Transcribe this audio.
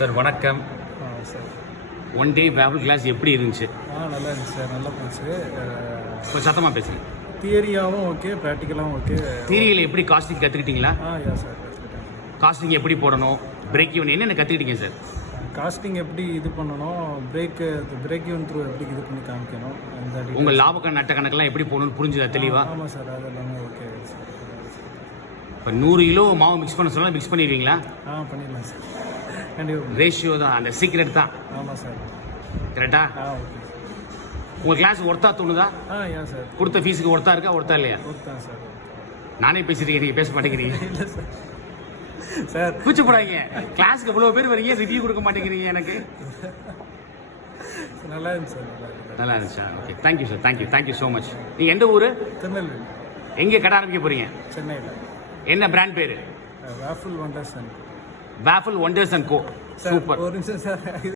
Sir வணக்கம். Sir one day வேவல் class எப்படி இருந்துச்சு? நல்லா இருந்துச்சு சார், நல்லா போச்சு. கொஞ்சம் சத்தமாக பேசுங்க. தியரியாகவும் ஓகே, ப்ராக்டிக்கலாகவும் ஓகே. தியரியில் எப்படி காஸ்டிங் கற்றுக்கிட்டீங்களா? யா சார் கற்றுக்கிட்டேன். காஸ்டிங் எப்படி போடணும், பிரேக் ஈவன் என்னென்ன கற்றுக்கிட்டீங்க சார்? காஸ்டிங் எப்படி இது பண்ணணும், பிரேக் ஈவன் த்ரூ எப்படி இது பண்ணி காமிக்கணும், அந்த உங்கள் லாப நட்ட கணக்கெல்லாம் எப்படி போகணும்னு புரிஞ்சுதா தெளிவா? ஆமாம் சார், அது எல்லாமே ஓகே சார். இப்போ 100 கிலோ மாவு மிக்ஸ் பண்ண சொன்னால் மிக்ஸ் பண்ணிடுவீங்களா? பண்ணிடலாம் சார், கண்டிப்பாக. ரேஷியோ தான் அந்த சீக்ரெட் தான். ஆமாம் சார். கரெக்டா? ஓகே. உங்கள் கிளாஸ் ஒர்த்தா தோணுதா? யா சார். கொடுத்த ஃபீஸுக்கு ஒர்த்தா இருக்கா, ஒர்த்தா இல்லையா? கொடுத்தேன் சார். நானே பேசிட்டு நீங்கள் பேச மாட்டேங்கிறீங்க. இல்லை சார். சார் கூச்சப்படாதீங்க. கிளாஸுக்கு எவ்வளோ பேர் வரீங்க, ரிவ்யூ கொடுக்க மாட்டேங்கிறீங்க எனக்கு. நல்லா இருந்துச்சு சார். நல்லா இருந்துச்சா? Okay, thank you sir, thank you so much. நீங்கள் எந்த ஊர்? திருநெல்வேலி. எங்கே கடை ஆரம்பிக்க போகிறீங்க? சென்னையில். என்ன பிராண்ட் பேர்? Waffle Wonders and Waffle Wonders and Co. Super. ஒரு நிமிஷம் சார்.